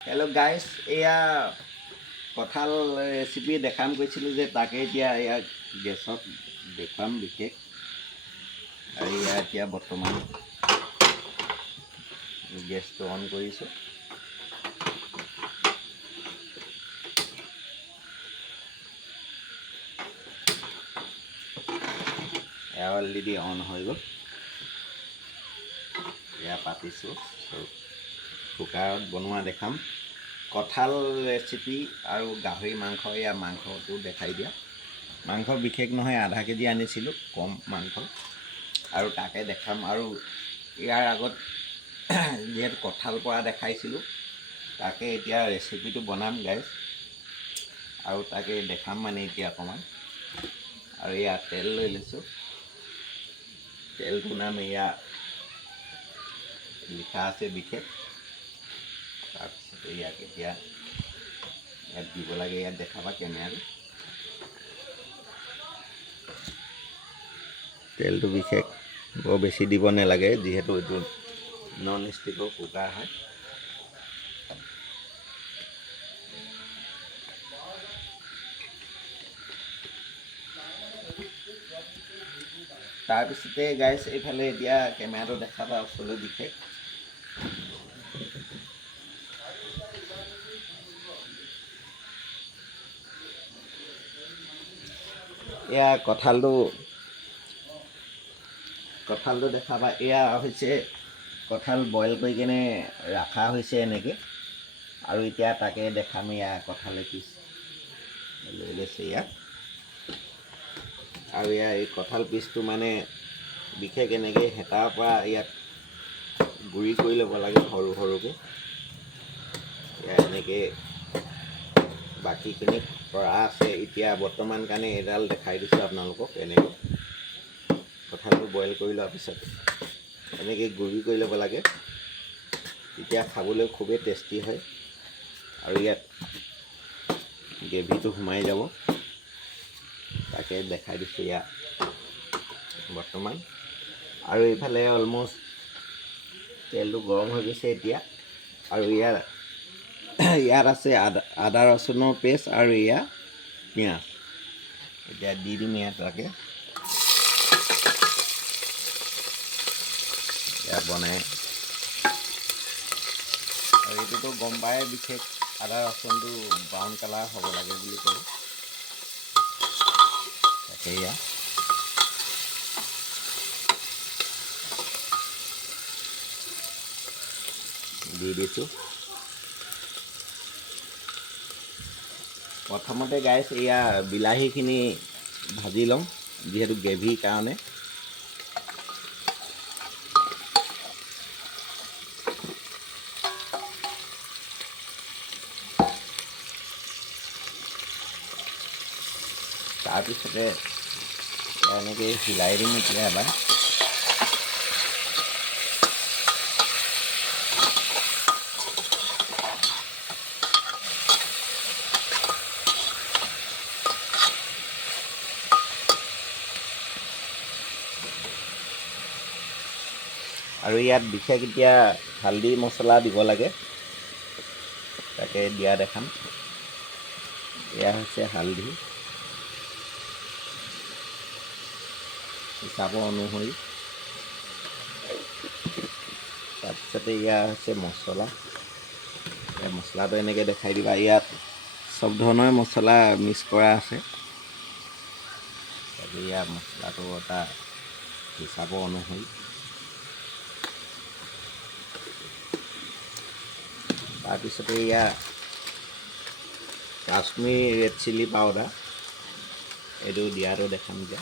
Hello' guys, এয়া কঁঠাল recipe দেখাম কৈছিলোঁ যে তাকে এতিয়া এয়া গেছত দেখুৱাম বিশেষ। আৰু এয়া এতিয়া বৰ্তমান গেছটো অন কৰিছোঁ। এয়া অলৰেডি অন হৈ গ'ল। এয়া পাতিছোঁ, কুকাৰত বনোৱা দেখাম। কঁঠাল ৰেচিপি আৰু গাহৰি মাংস, এয়া মাংসটো দেখাই দিয়া। মাংস বিশেষ নহয়, আধা কেজি আনিছিলোঁ, কম মাংস, আৰু তাকে দেখাম। আৰু ইয়াৰ আগত যিহেতু কঁঠাল পৰা দেখাইছিলোঁ, তাকে এতিয়া ৰেচিপিটো বনাম গাইজ, আৰু তাকে দেখাম মানে এতিয়া অকণমান। আৰু এয়া তেল লৈ লৈছোঁ, তেলটোৰ নাম এয়া লিখা আছে বিশেষ। তাৰপিছত ইয়াক এতিয়া ইয়াত দিব লাগে, ইয়াত দেখাবা কেমেৰাটো। তেলটো বিশেষ বৰ বেছি দিব নালাগে, যিহেতু এইটো নন ষ্টিকৰ কুকাৰ হয়। তাৰপিছতে গাইজ এইফালে এতিয়া কেমেৰাটো দেখাবা ওচৰলৈ বিশেষ। এয়া কঁঠালটো দেখাবা। এয়া হৈছে কঁঠাল বইল কৰি কিনে ৰখা হৈছে এনেকৈ, আৰু এতিয়া তাকে দেখাম। এয়া কঁঠাল এপিচ লৈ লৈছে ইয়াত, আৰু এয়া এই কঁঠাল পিচটো মানে বিশেষ এনেকৈ হেতাৰ পৰা ইয়াত গুড়ি কৰি ল'ব লাগে সৰু সৰুকৈ। এয়া এনেকৈ বাকীখিনি কৰা আছে। এতিয়া বৰ্তমান কাৰণে এডাল দেখাই দিছোঁ আপোনালোকক। এনেকৈ কঁঠালটো বইল কৰি লোৱাৰ পিছত এনেকৈ গুড়ি কৰি ল'ব লাগে, তেতিয়া খাবলৈ খুবেই টেষ্টি হয়, আৰু ইয়াত গ্ৰেভিটো সোমাই যাব। তাকে দেখাই দিছোঁ ইয়াত বৰ্তমান। আৰু এইফালে অলমষ্ট তেলটো গৰম হৈ গৈছে এতিয়া, আৰু ইয়াত আছে আদা ৰচুনৰ পেষ্ট, আৰু এয়া পিঁয়াজ। এতিয়া দি দিম ইয়াত তাকে এয়া বনাই। আৰু এইটোতো গম পায় বিশেষ আদা ৰচুনটো ব্ৰাউন কালাৰ হ'ব লাগে বুলি কয়। তাকে এয়া দি দিছোঁ। প্ৰথমতে গাইজ এয়া বিলাহীখিনি ভাজি ল'ম, যিহেতু গ্ৰেভিৰ কাৰণে। তাৰপিছতে এনেকৈ হিলাই দিম এতিয়া এবাৰ। আৰু ইয়াত বিশেষ এতিয়া হালধি মছলা দিব লাগে, তাকে দিয়া দেখাম। এয়া হৈছে হালধি হিচাপৰ অনুসৰি। তাৰপিছতে এয়া হৈছে মছলা। এই মছলাটো এনেকৈ দেখাই দিবা। ইয়াত চব ধৰণৰ মছলা মিক্স কৰা আছে, তাকে ইয়াৰ মছলাটো এটা হিচাপৰ অনুসৰি। তাৰপিছতে এয়া কাশ্মীৰী ৰেড চিলি পাউডাৰ, এইটো দিয়াটো দেখাম এতিয়া।